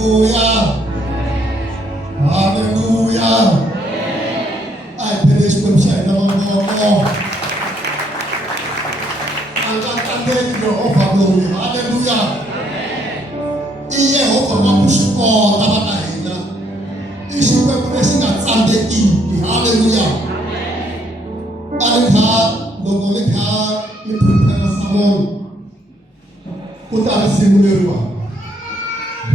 Hallelujah. Hallelujah. I finish with saying no more. And that can your offer glory. Hallelujah. Iye offer what we should call Tabatahina. Issue revelation at Sunday evening. Hallelujah. Alekha, Logolekha, Nipukana Samon. Kutari Simulerwa.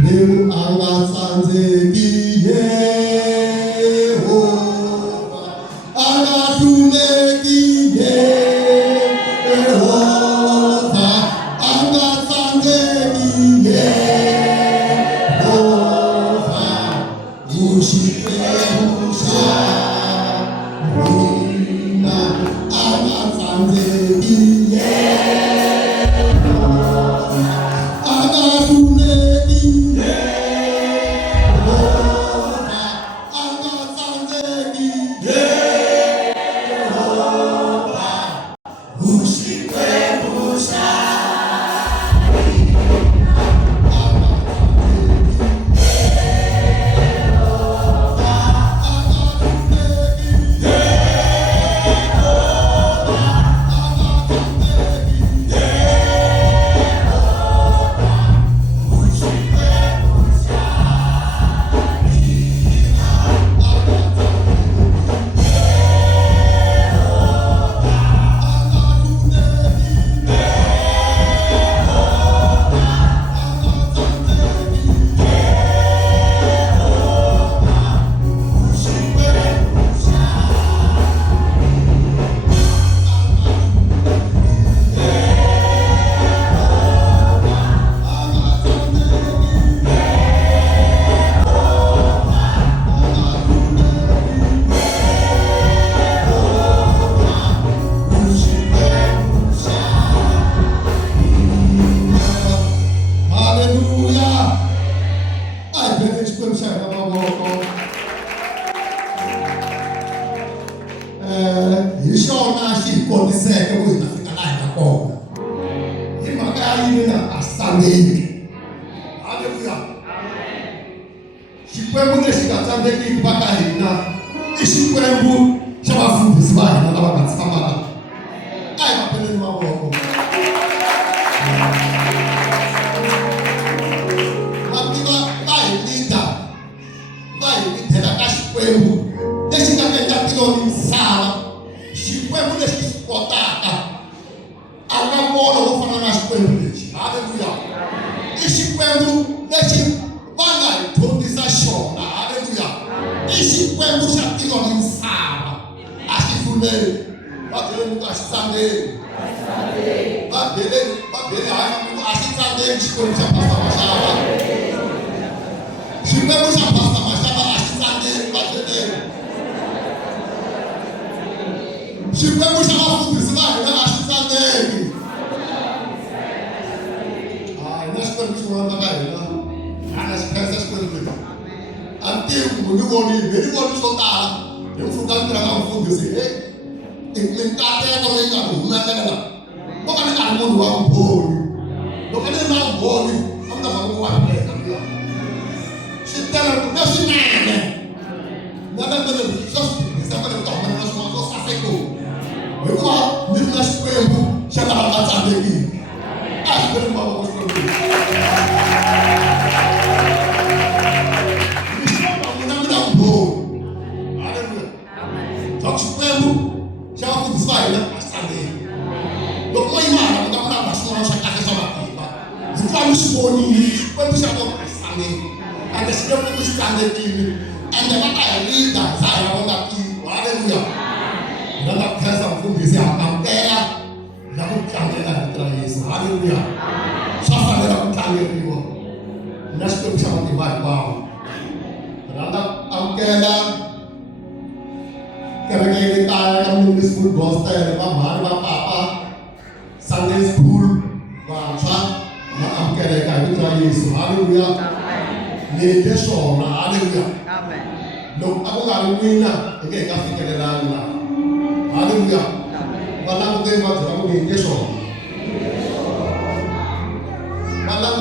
Nemu anga sanze kiye Jehovah, anga tune kiye Jehovah, anga sanze kiye Jehovah, ushike usha Rina, anga sanze kiye anga tune kiye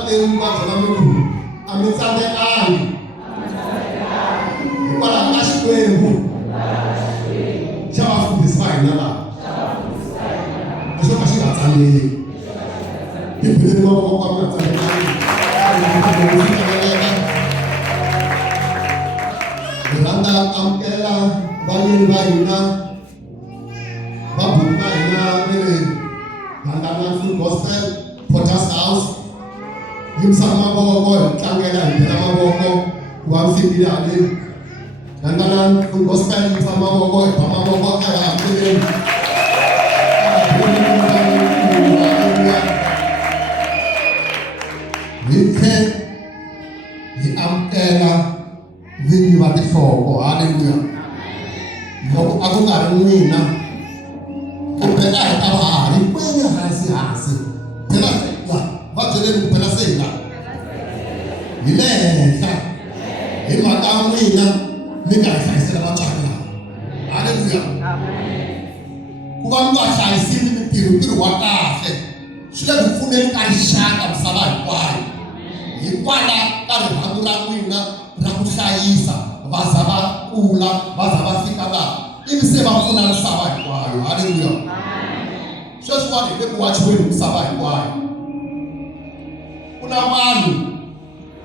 teng ba tsala motho a me tsamekang para ka xikwembu xa vafundhisi va hina laha xo ka xi nga tsaneli tiphileni mavoko ka nga tsanelangi hi rhandza amukela vayeni va hina vabuni va hina ve le London Full Gospel Potter's House yimsaka mavoko hi tlangela hi phela mavoko ku va fikile haleni London Full Gospel yimsaka mavoko hi ba mavoko a hi hambileni hi tlhe hi amukela vinyi va tinhloko haleluya loko a ku nga ri n'wina kumbe a hi ta va ha ri kwele hansi phela va byeleni ku phela se hi la hi le henhla hi mhaka ya n'wina mi nga hi hlayisela vatswari lava haleluya ku va mi nga hlayisini ntirho wa kahle swi le ku pfuneni ka rixaka misava hinkwayo hikwala ka rirhandzu ra n'wina ra ku hlayisa va za va kula va za va fika laha ivi se va pfuna misava hinkwayo haleluya sweswiwani hi le ku wachiweni misava hinkwayo ku na vanhu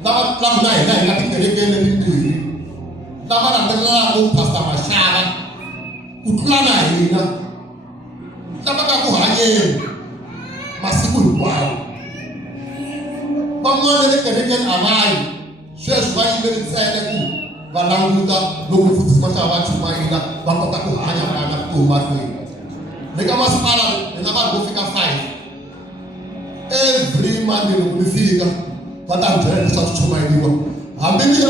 lava na hina hi nga tikerekeni letimbirhi lava landzelelaka Pastor Mashava ku tlula na hina lava nga ku hanyeni masiku hinkwayo van'wana le kerekeni a va yi sweswi va yimele ntsena ku va languta loko mfundhisi Mashava va chumayela va kota ku hanya vana ku mahlweni le ka masipala hi na vanhu vo fika 5 every Monday loko mi fika va ta mi byela leswaku chumayeliwa hambi mina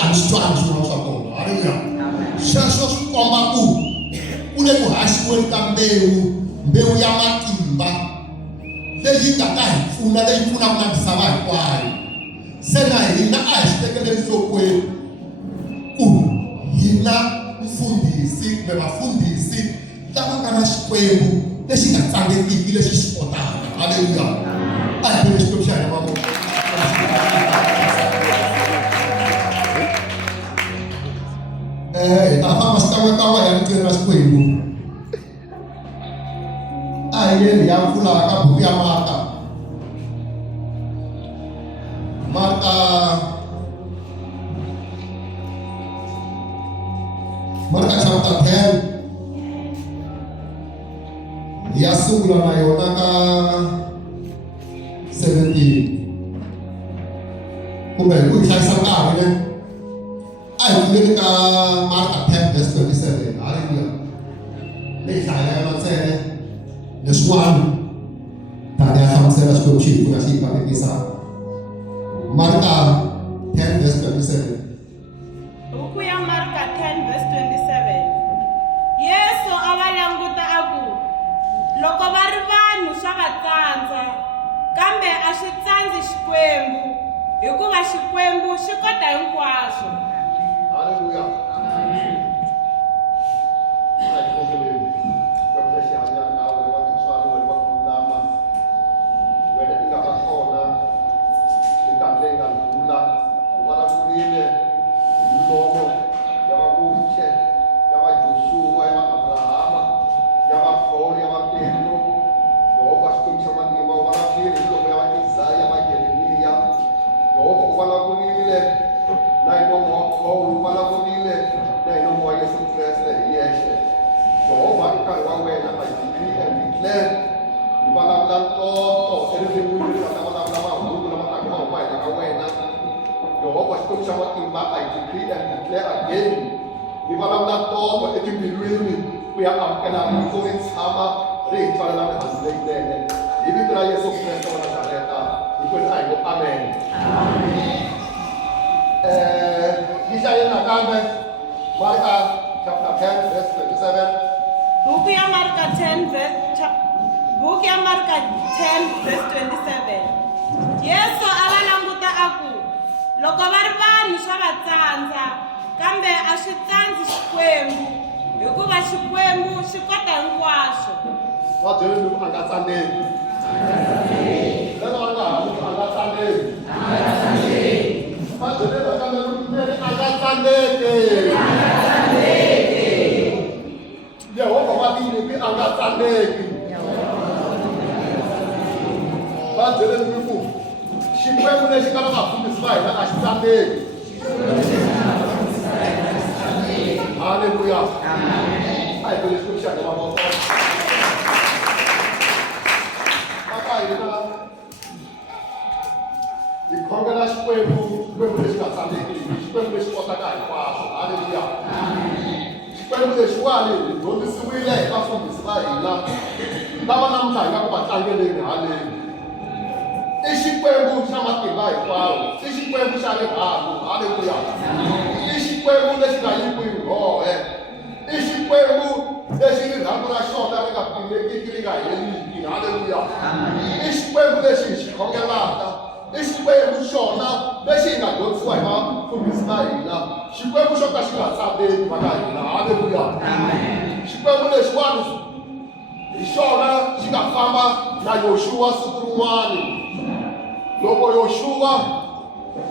a ni swi twangi swin'wana swa kona haleluya sweswo swi komba ku ku le ku haxiweni ka mbewu ya matimba leyi nga ta hi pfuna leyi pfunaka na misava hinkwayo se na hina a hi swi tekele enhlokweni ku hina mfundhisi kumbe vafundhisi lava nga na xikwembu lexi nga tsandzekiki lexi xi kotaka haleluya a hi pele xikwembu xa hina mavoko hi ta famba xikan'wekan'we ya rinqini ra xikwembu a hi yeni ya pfula ka buku ya Marka chapter 10 ya sungula na yona ka 17 kumbe ku hlayisa nkarhi ne a hi pfuleni ka Marka 10 verse 27 haleluya leyi hlayaka ntsena leswiwani tani ya hlamusela xikwembu xi hi pfuna xi hi paketisa Marka 10 verse 27 Buku ya Marka 10 verse 27 Yesu a va languta a ku loko va ri vanhu swa va tsandza kambe a swi tsandzi xikwembu hikuva xikwembu xi kota hinkwaswo haleluya Buku ya Marka 10 verse 27 Yesu a va languta a ku loko va ri vanhu swa va tsandza kambe a swi tsandzi xikwembu hikuva xikwembu xi kota hinkwaswo va byele ku a nga tsandzeki lero va nga ha a nga tsandzeki Yehova wa tinyimpi a nga tsandzeki. Va byele mi ku xikwembu lexi nga va vafundhisi va hina a xi tsandzeki. Haleluya. A hi vele xikwembu xa hina mavoko. Aka hina hi khongela xikwembu lexi nga tsandzeki, xikwembu lexi kotaka hinkwaswo. Haleluya. Xikwembu lexiwani hi dyondzisiwile hi vafundhisi va hina lava namuntlha hi nga ku va tlangeleni haleni. I xikwembu xa matimba hinkwawo, i xikwembu xa rirhandzu. Haleluya. I xikwembu lexi nga yikiwi nghohe, i xikwembu lexi rirhandzu ra xona ri nga pimekiki ri nga heriki. Haleluya. I xikwembu lexi hi xi khongelaka, i xikwembu xona lexi hi nga dyondzisiwa hi vafundhisi va hina, xikwembu xo ka xi nga tsandzeki va ka hina. Haleluya. Xikwembu lexiwani hi xona xi nga famba na Yoxuwa siku rin'wani. Loko Yoxuwa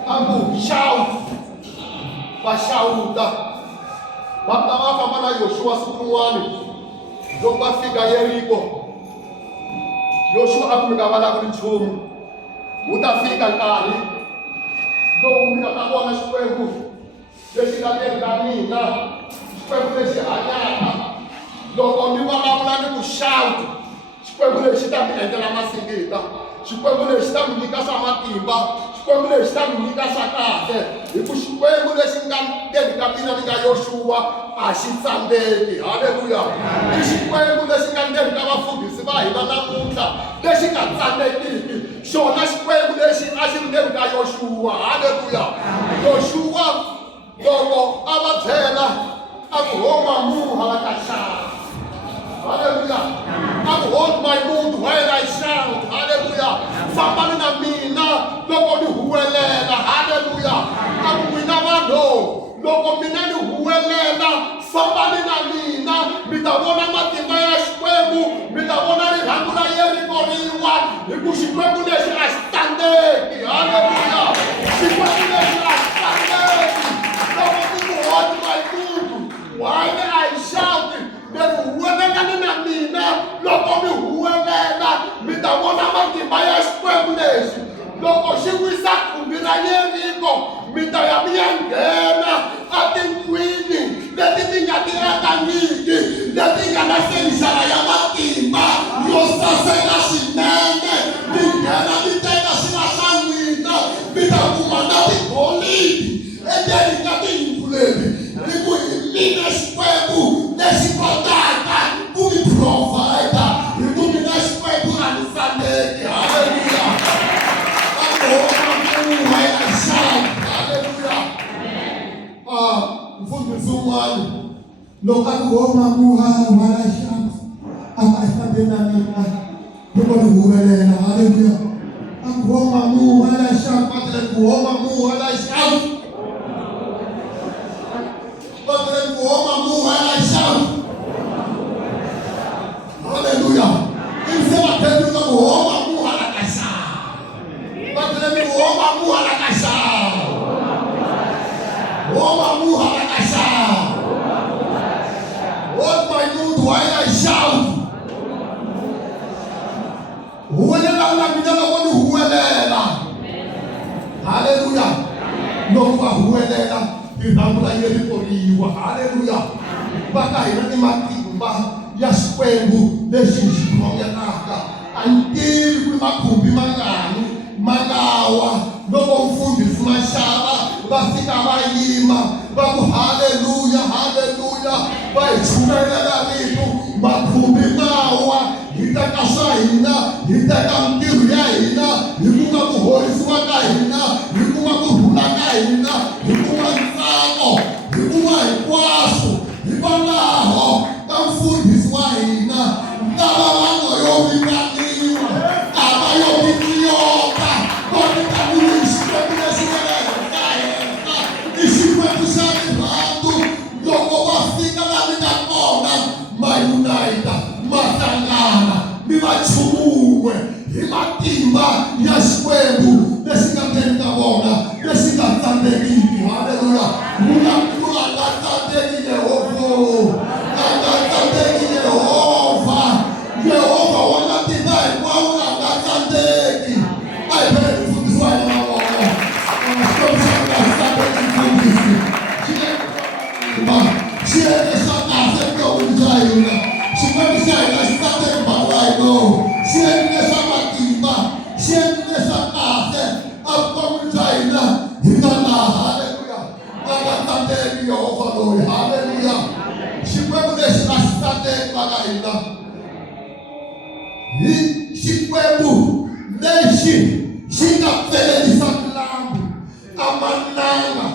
a ku shout, va xawuta. Va famba na Yoxuwa siku rin'wani loko va fika Yeriko. Yoxuwa a ku mi nga vulavuli nchumu, wu ta fika nkarhi lowu mi nga ta vona xikwembu lexi nga leri ka mina, xikwembu lexi hanyaka. Loko mi vulavula ni ku shout, xikwembu lexi ta mi endlela masingita, xikwembu lexi ta mi nyika swa matimba, xikwembu lexi ta mi nyika swa kahle. Hi ku xikwembu lexi nga ndzeni ka mina ni nga Yoxuwa a xi tsandzeki. Haleluya. I xikwembu lexi nga ndzeni ka vafundhisi va hina namuntlha lexi nga tsandzekiki, xona xikwembu lexi a xi ri ndzeni ka Yoxuwa. Haleluya. Yoxuwa loko a va byela a ku homa munhu hala ka xava. Haleluya. A ku hold my mood while I shout. Haleluya. Fambani na mina loko ni huwelela. Haleluya. A ku n'wina vanhu loko mina ni huwelela, fambani na mina mi ta vona matimba ya xikwembu, mi ta vona rirhandzu ra Yeriko rin'wana. Hi ku xikwembu lexi a xi tsandzeki. Haleluya. Xikwembu lexi a xi tsandzeki. Loko ni ku hold my mood while I shout, mi huwelelani na mina. Loko mi huwelela mi ta vona matimba ya xikwembu lexi. Loko xi wisa khumbi ra Yeriko, mi ta ya mi ya nghena atindlwini leti ti nga tiakanyiki, leti nga na fenixara ya matimba yo saseka swinene. Mi nghena mi teka swilo swa n'wina, mi ta kuma na tigolidi endzeni ka tiyindlu leti. Hi ku hi mina xikwembu lexi kotaka ku mi provide. Hi ku mina xikwembu a ni tsandzeki. Haleluya. Mfundhisi un'wana loko a ku homa muha wala xava a nga fambi na mina loko ni huwelela. Haleluya. A ku homa muha wala xava, a tlhela ku homa muha wala xava, a tlhela ku homa muha wala xava. Haleluya. Ivi se va thenduka ku homa muha la ka xava, va tlhela ku homa muha la ka xava, homa muha la ka xava. Hold my mood while I shout. Huwelela na mina loko ni huwelela. Haleluya. Loko va huwelela rirhandzu ra Yeriko riwa. Haleluya. Va ka hina ni matimba ya xikwembu lexi hi xi khongelaka. A ni tivi ku makhumbi mangani ma nga wa loko mfundhisi Mashava va fika va yima va ku haleluya, haleluya, va hi chumelela vito. Makhumbi ma wa, hi teka swa hina, hi teka mintirho ya hina, hi kuma ku horisiwa ka hina, hi kuma ku rhula ka hina, hi kuma ntsako, hi kuma hinkwaswo hikwalaho ka mfundhisi wa hina. Lava va ngo yo vitaniwa, ava yo vitiyoka, ko vitaniwa xikwembu lexi nga le henhla henhla. I xikwembu xa rirhandzu. Loko va fika la mi nga kona, ma unita, ma hlangana, mi va chumuwe hi matimba ya xikwembu lexi nga ndzeni ka vona, lexi nga tsandzekiki. Haleluya. Wu nga xi nga pfelelisa milambu amananga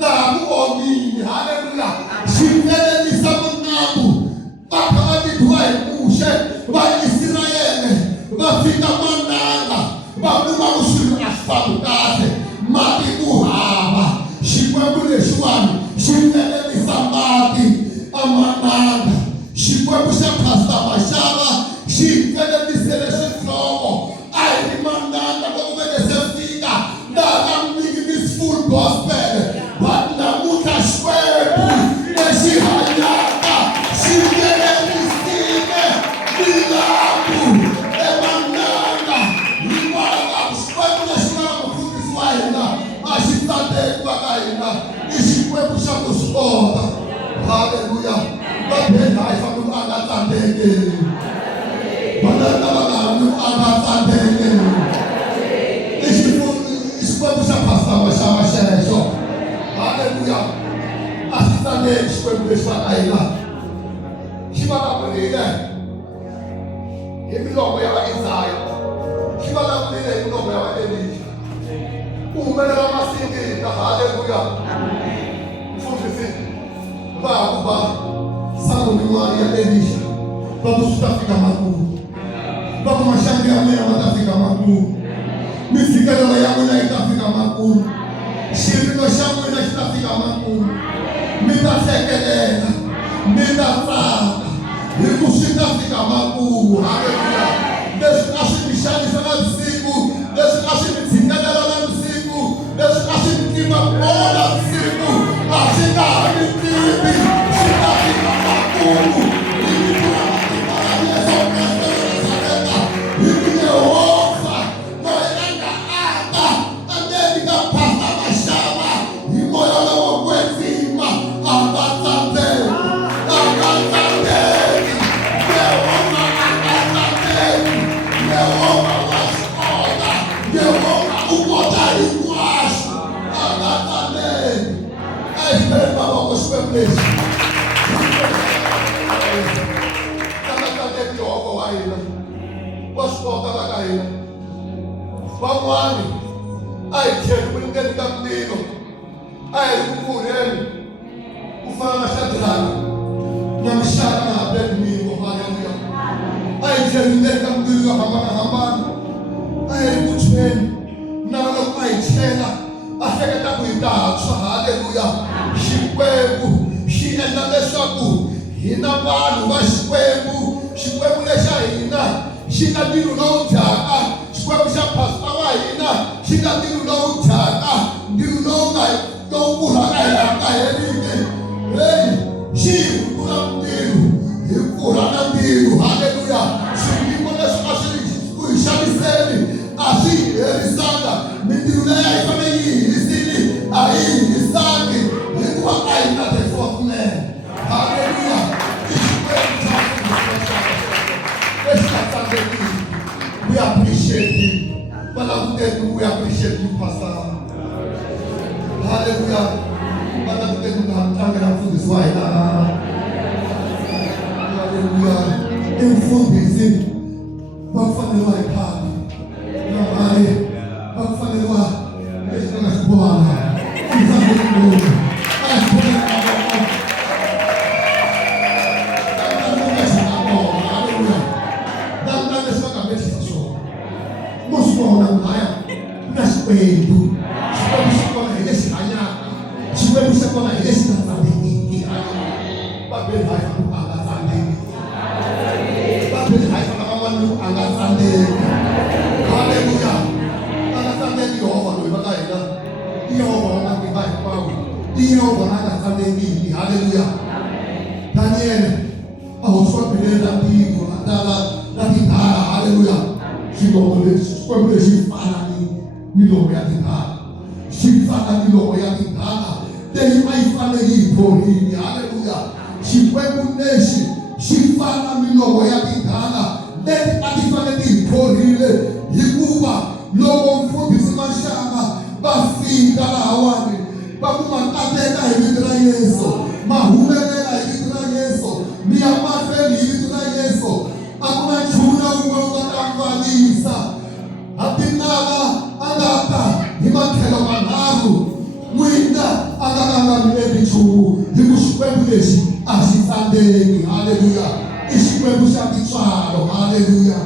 laha ku omile. Haleluya. Xi pfelelisa milambu va kha va tibiwa hi muxe va Isirayele va fika mananga va kuma ku swilo a swi fambi kahle mati ku hava. Xikwembu lexiwani xi pfelelisa mati amananga. Xikwembu xa Pastor Mashava xi pfelelisele swihlovo a hi ri mananga loko veke se fika laha ka miki this full gospel but namuntlha xikwembu lexi hanyaka xi pfelelisile milambu emananga hikwalaho ka ku xikwembu lexi nga na mufundhisi wa hina a xi tsandzeki ka hina i xikwembu xa ku swi kota. Haleluya. Va benda hi fambi a nga tsandzeki. Van'wana va nga hanyi a nga tsandzeki. I xikwembu xa Pastor Mashava xexo. Haleluya. A xi tsandzeki xikwembu lexi va ka hina. Xi vulavurile hi milomo ya va Isaya. Xi vulavurile hi milomo ya va Elisha. Ku humelela masingita. Haleluya. Mfundhisi va ha ku va sangu min'wana ya Elisha va ku swi ta fika makumu. Va ku maxangu ya n'wina ma ta fika makumu. Mifikelelo ya n'wina yi ta fika makumu. Xirilo xa n'wina xi ta fika makumu. Mi ta hlekelela, mi ta tsaka hi ku swi ta fika makumu. Haleluya. Leswi a swi mi xanisa navusiku, leswi a swi mi tshinelela navusiku, leswi a swi mi tima bola navusiku a swi nga ha mi tivi. Swi ta fika makumu. Van'wani a hi tlheli ku nyikeni ka mpimo a hi ri ku pfurheni ku fana na Shadraka na Meshaki na Abednego. Haleluya. A hi tlheli ku nyikeni ka mpimo yo hambanahambana a hi ri ku tshweni na loko a hi tlhela a hleketa ku hi ta tshwa. Haleluya. Xikwembu xi endla leswaku hina vanhu va xikwembu lexa hina xi nga ntilu lowu dyaka. Xikwembu xa Pastor wa hina xi nga ntilu lowu dyaka, ntilu lowu pfurhaka hi laha ka heriki. Heyi xi hi pfula ntilu hi pfurha na ntilu. Haleluya. Swiyimo leswi a swi ku hi xaniseni a swi hi herisanga. Mintilu leyi a yi fanele yi hirisile a yi hirisangi hikuva a hi na the fourth man. Haleluya. I xikwembu xa lexi nga tsandzekiki. We appreciate him. We appreciate you, Pastor. Hallelujah. Mfundhisi wa hina. Hallelujah. Imfundhisi va kufaneriwa hi khadi. Nahayi va kufaneriwa leswi nga swi boha. Xikwembu xi kona hi leswi hanyaka. Xikwembu xa kona hi leswi nga tsandzekiki. Babeli a hi famba a nga tsandzeki. Babeli a hi famba ka n'wanuna a nga tsandzeki. Haleluya. A nga tsandzeki Yehovha loyi va ka hina. I Yehovha wa matimba hinkwawo. I Yehovha a nga tsandzekiki. Haleluya. Daniel a hoxiwa bileni na tiko na tala na tinhara. Haleluya. Xikwembu lexi fana milomo ya tinhara. Xi fana milomo ya tinhara leyi a yi fanele yi borile. Haleluya. Xikwembu lexi xi fana milomo ya tinhara leti a ti fanele ti hi borile hikuva loko Mfundhisi Mashava va fika lahawani va ku ma tateka hi vito ra Yesu, ma humelela hi vito ra Yesu, mi ya mahlweni hi vito ra Yesu. A ku na nchumu na wun'we wu nga ta mvalisa. A tinala a tlhelo manharhu n'wina a nga kanganyeli nchumu hi ku xikwembu lexi a xi tsandzeki. Haleluya. I xikwembu xa tintswalo. Haleluya.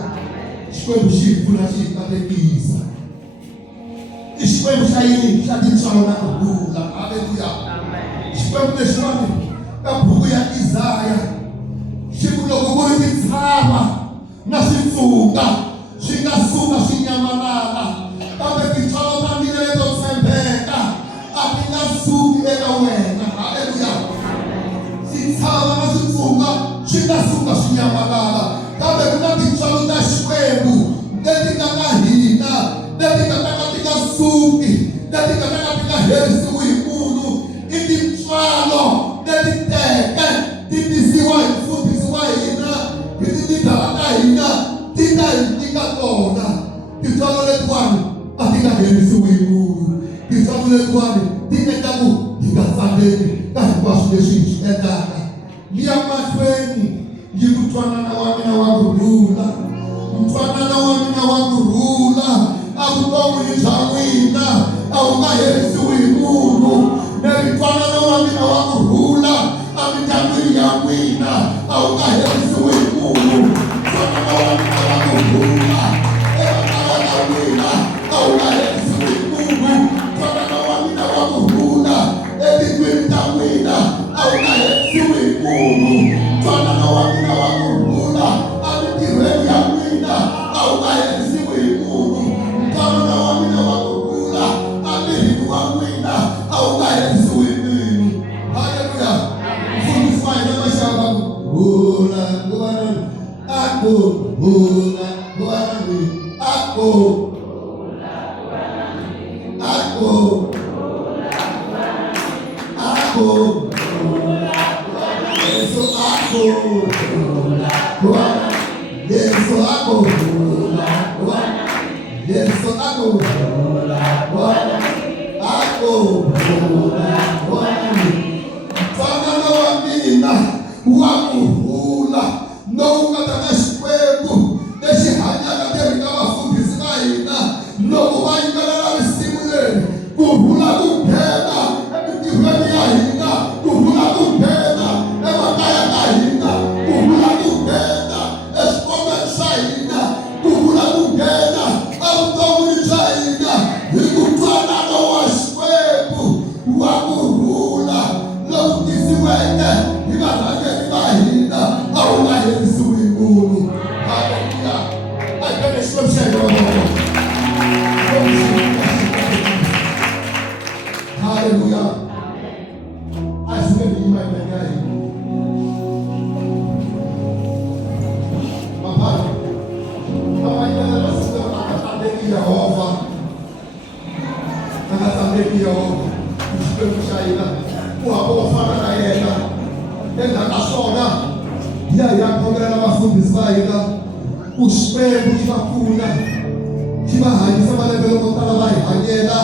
Xikwembu xi hi pfuna xi hi katekisa. I xikwembu xa yini? Xa tintswalo na kurhula. Haleluya. Xikwembu lexiwani ka buku ya Isaya xi ku loko ku ri tintshava na switsuka swi nga suka swi nyamalala, kambe tintswalo ta mina leto tshembeka a ti nga suki eka wena. Haleluya. Tintshava na switsuka swi nga suka swi nyamalala, kambe ku na tintswalo ta xikwembu leti nga ka hina, leti nga ta ka ti nga suki, leti nga ta ka ti nga herisiwi hi munhu. I tintswalo leti teke ti tisiwa hi mfundhisi wa hina, hi tindlela ta hina ti ta hi nyika tona. Tintswalo letiwani a ti nga herisiwi hi munhu. Tintswalo letiwani ti endla ku hi nga tsandzeki ka hinkwaswo leswi hi swi endlaka. Liya mahlweni yi ku twanana wa mina wa kurhula, ntwanano wa mina wa kurhula evuton'wini bya n'wina a wu nga herisiwi hi munhu. Leri ntwanano wa mina wa kurhula emindyangwini ya n'wina a wu nga herisiwi hi munhu. Ntwanano wa mina wa kurhula emakaya ya n'wina a wu nga herisiwi hi munhu. Ntwanano wa mina wa kurhula etindlwini ta n'wina a wu nga herisiwi hi munhu. Ntwanano wa mina wa kurhula emitirhweni ya n'wina a wu nga herisiwi hi munhu. Ntwanano wa mina wa kurhula emirini wa n'wina a wu nga herisiwi hi munhu. Haleluya. Mfundhisi wa hina maxava hula nguvana ako hula nguvana ako ako ako Yesu ako nguvana Yesu ako nguvana Yesu ako nguvana ako nguvana. Ntwanano wa mina wa kurhula lowu nga ta na xikwembu lexi hanyaka leri ka vafundhisi va hina. Loko va yimbelela risimu leri, kurhula ku nghena emitirhweni ya hina, kurhula ku nghena emakaya ka hina, kurhula ku nghena eswikombeni swa hina, kurhula ku nghena evuton'wini bya hina hi ku ntwanano wa xikwembu wa kurhula lowu tisiweke hi varhangeri va hina a wu nga herisiwi hi munhu. Haleluya. A hi bele xikwembu xa hina. Haleluya. A hi sungeni hi yima hi milenge ya hina. Mabana lama yimbelela risimu leri a nga tsandzeki Yehovha, a nga tsandzeki Yehovha hi xikwembu xa hina. Ku hava wo fana na yena. Endzhaku ka swona hi ya khongelela vafundhisi va hina ku xikwembu xi va pfuna, xi va hanyisa malembe loko tala va hi hanyela,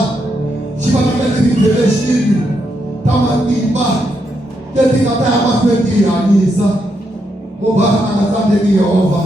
xi va nyika ti-revelation ta matimba leti nga ta ya mahlweni ti hi hanyisa. Mubana a nga tsandzeki Yehovha.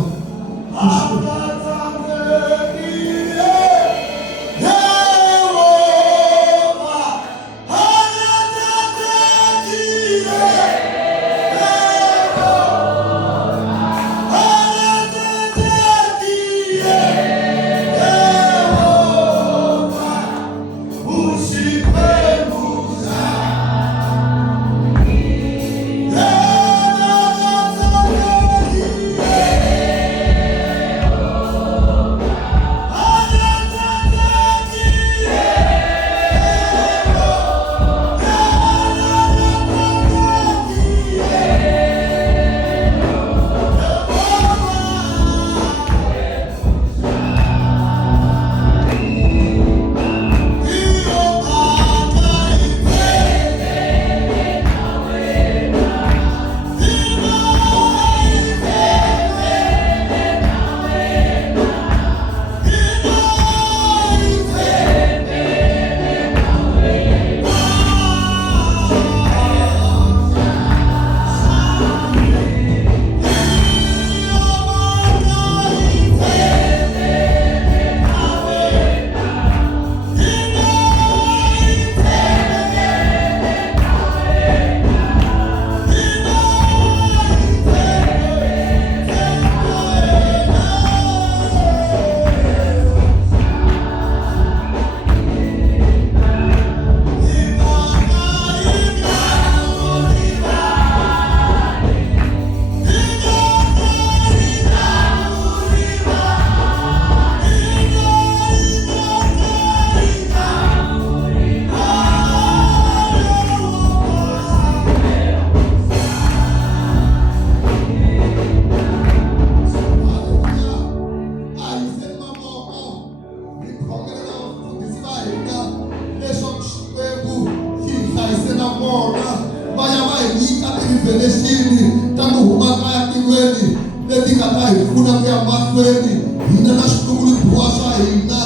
kona va ya va hi nyika ti-revelation ta ku huma kaya tilweni leti nga ta hi pfuna ku ya mahlweni hina na switumbuluxiwa swa hina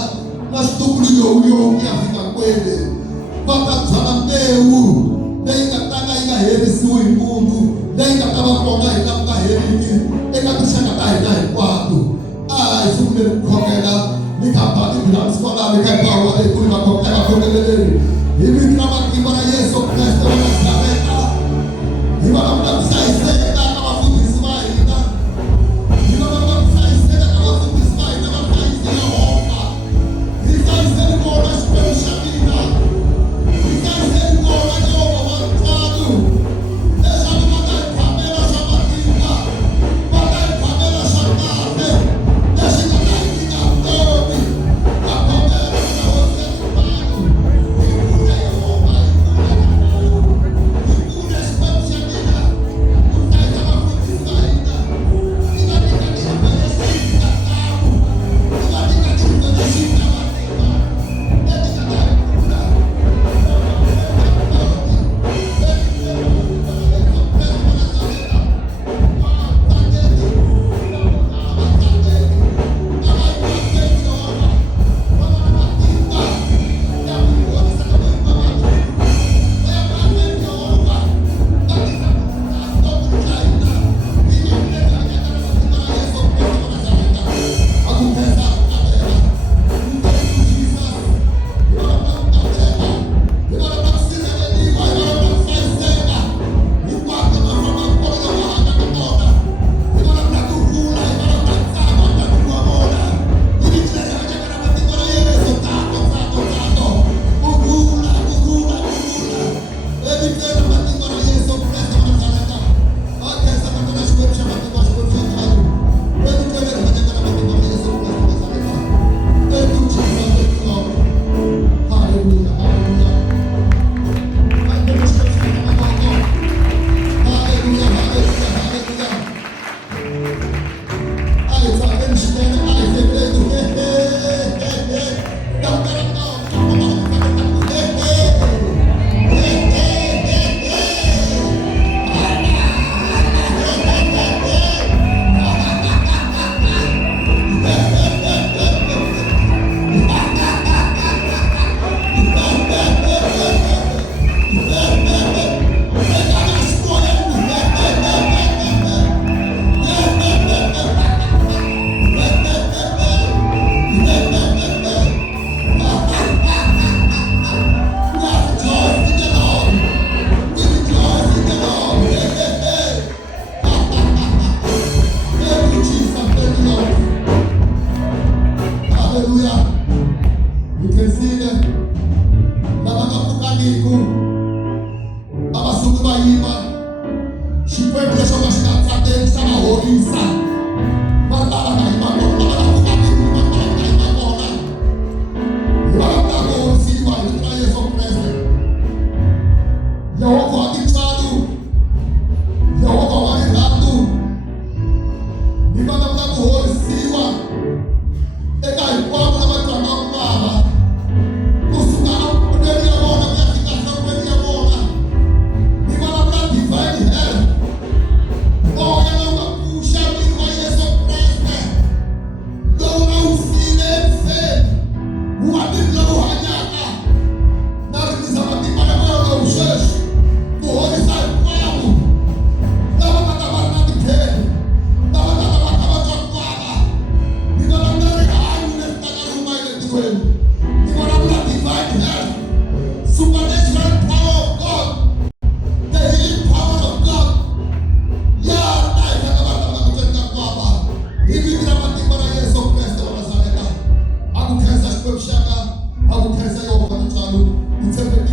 na switumbuluxowu ya fika kwele va ta byala mbewu leyi nga ta ka yi nga herisiwi hi munhu leyi nga ta va kona hi nga nga heriki eka tinxaka ta hina hinkwato hi siku leri khongela ni khamba tibilanisikola mi ka hibawa ekuli vakhongeleleni hi vito ra matimba ra Yesu Kreste wa Nazareta hi va na ku hlayiseka ka vafundhisi va hina hi va na ku hlayiseka ka vafundhisi va hina va hlayisi Yehova hi hlayiseni kona xikwembu xa mina hi hlayiseni kona Yehova wa ntswalo leswaku va ta hi phamela swa matimba va ta hi phamela swa kahle leswi nga ta hi nyika vutomi va phamela na hosi ya timanu hi pfuna Yehova hi pfuna xikwembu xa mina ku hlayisa vafundhisi va hina hi va nyika ti-revelation ta ntamu hi va nyika ti-revelation ta matimba leti nga ta hi pfuna Hakukhesa Yehova njalo, uthembe